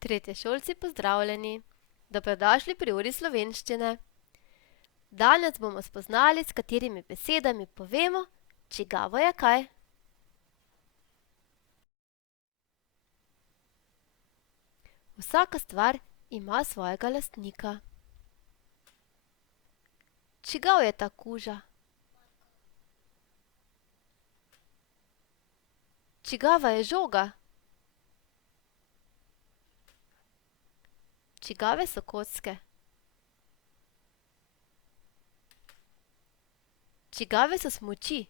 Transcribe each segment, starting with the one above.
Tretješolci pozdravljeni. Dobrodošli pri uri slovenščine. Danes bomo spoznali, s katerimi besedami povemo, čigavo je kaj. Vsaka stvar ima svojega lastnika. Čigav je ta kuža? Čigava je žoga? Čigave so kocke? Čigave so smuči?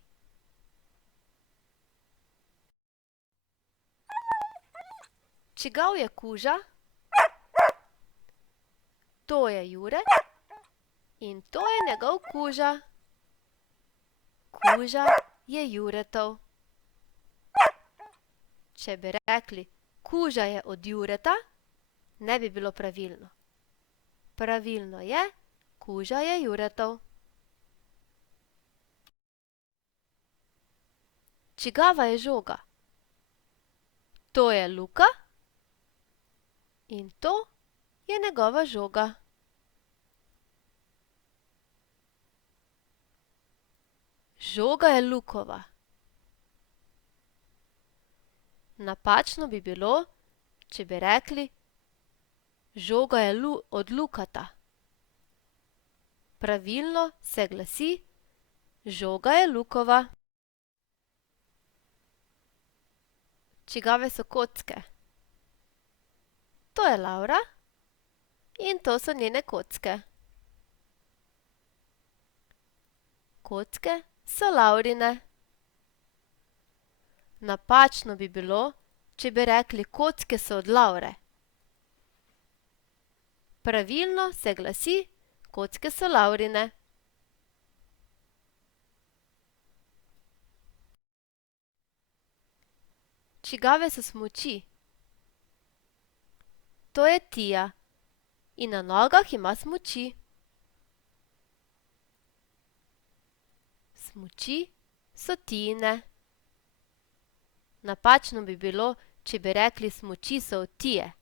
Čigav je kuža? To je Jure in to je njegov kuža. Kuža je Juretov. Če bi rekli, kuža je od Jureta, ne bi bilo pravilno. Pravilno je, kuža je Juretov. Čigava je žoga? To je Luka in to je njegova žoga. Žoga je Lukova. Napačno bi bilo, če bi rekli, žoga je od Lukata. Pravilno se glasi, žoga je Lukova. Čigave so kocke? To je Laura in to so njene kocke. Kocke so Laurine. Napačno bi bilo, če bi rekli, kocke so od Laure. Pravilno se glasi, kocke so Laurine. Čigave so smuči? To je Tija in na nogah ima smuči. Smuči so Tijine. Napačno bi bilo, če bi rekli, smuči so od Tije.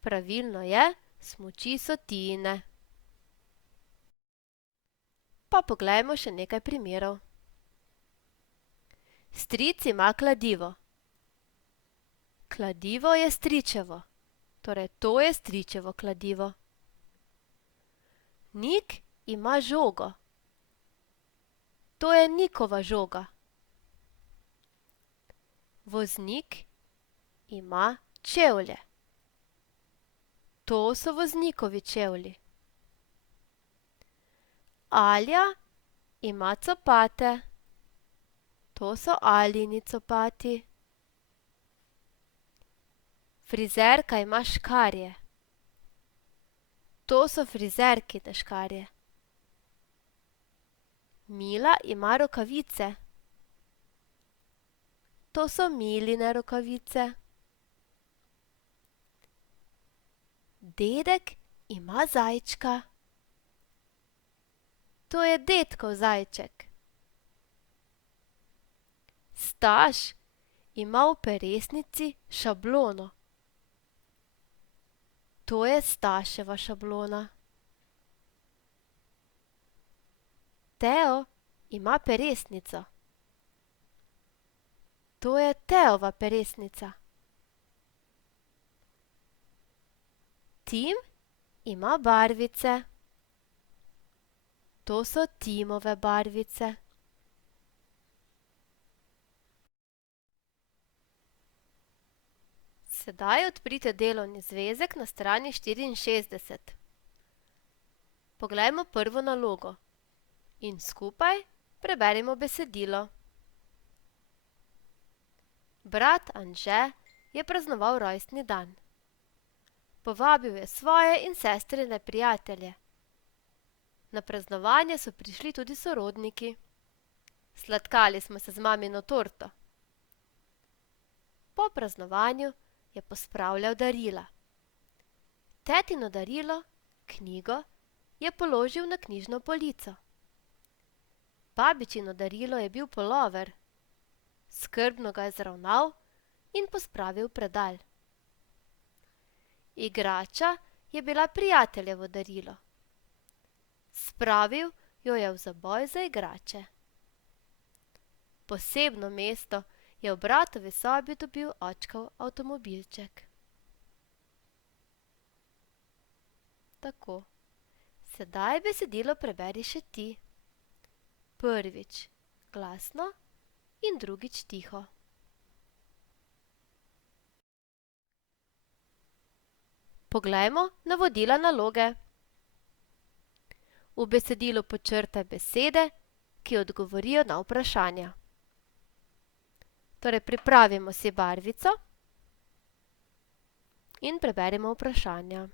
Pravilno je, smuči so Tijine. Pa poglejmo še nekaj primerov. Stric ima kladivo. Kladivo je stričevo, torej to je stričevo kladivo. Nik ima žogo. To je Nikova žoga. Voznik ima čevlje. To so voznikovi čevlji. Alja ima copate. To so Aljini copati. Frizerka ima škarje. To so frizerkine škarje. Mila ima rokavice. To so Miline rokavice. Dedek ima zajčka. To je dedkov zajček. Staš ima v peresnici šablono. To je Staševa šablona. Teo ima peresnico. To je Teova peresnica. Tim ima barvice. To so Timove barvice. Sedaj odprite delovni zvezek na strani 64. Poglejmo prvo nalogo in skupaj preberimo besedilo. Brat Anže je praznoval rojstni dan. Povabil je svoje in sestrine prijatelje. Na praznovanje so prišli tudi sorodniki. Sladkali smo se z mamino torto. Po praznovanju je pospravljal darila. Tetino darilo, knjigo, je položil na knjižno polico. Babičino darilo je bil pulover. Skrbno ga je zravnal in pospravil v predal. Igrača je bila prijateljevo darilo. Spravil jo je v zaboj za igrače. Posebno mesto je v bratovi sobi dobil očkov avtomobilček. Tako, sedaj besedilo preberi še ti. Prvič glasno in drugič tiho. Poglejmo navodila naloge. V besedilu podčrtaj besede, ki odgovorijo na vprašanja. Torej pripravimo si barvico in preberimo vprašanja.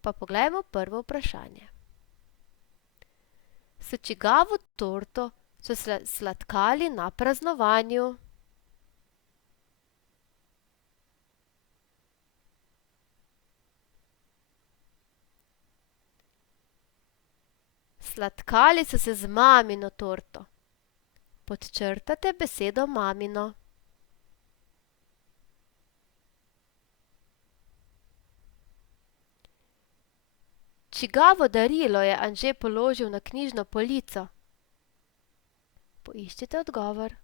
Pa poglejmo prvo vprašanje. S čigavo torto so sladkali na praznovanju? Sladkali so se z mamino torto. Podčrtajte besedo mamino. Čigavo darilo je Anže položil na knjižno polico? Poiščite odgovor.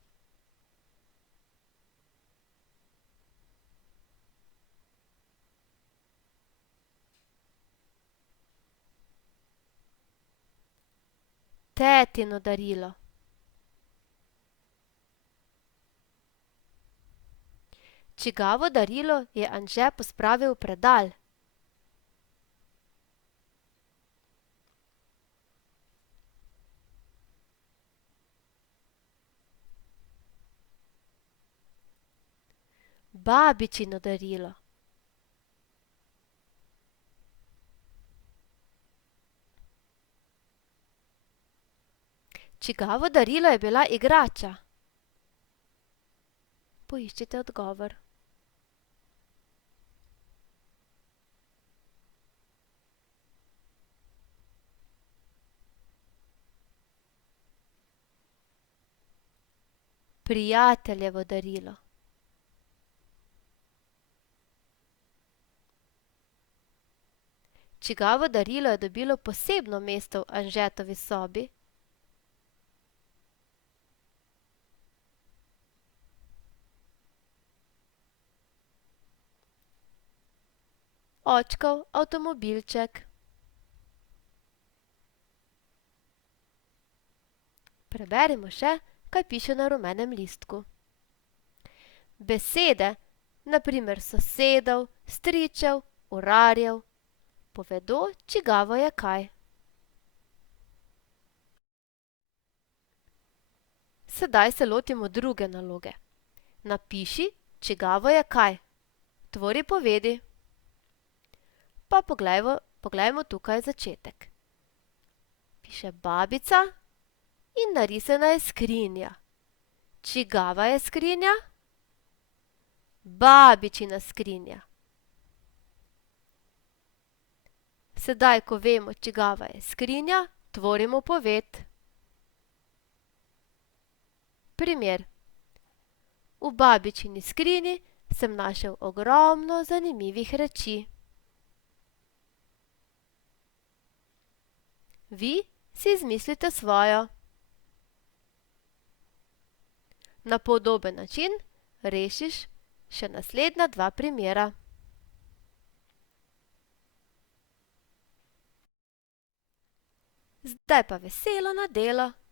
Tetino darilo. Čigavo darilo je Anže pospravil v predal? Babičino darilo. Čigavo darilo je bila igrača? Poiščite odgovor. Prijateljevo darilo. Čigavo darilo je dobilo posebno mesto v Anžetovi sobi? Očkov avtomobilček. Preberimo še, kaj piše na rumenem listku. Besede, na primer sosedov, stričev, urarjev, povedo, čigavo je kaj. Sedaj se lotimo druge naloge. Napiši, čigavo je kaj. Tvori povedi. Pa poglejmo tukaj začetek. Piše babica in narisana je skrinja. Čigava je skrinja? Babičina skrinja. Sedaj, ko vemo, čigava je skrinja, tvorimo poved. Primer. V babičini skrinji sem našel ogromno zanimivih reči. Vi si izmislite svojo. Na podoben način rešiš še naslednja dva primera. Zdaj pa veselo na delo!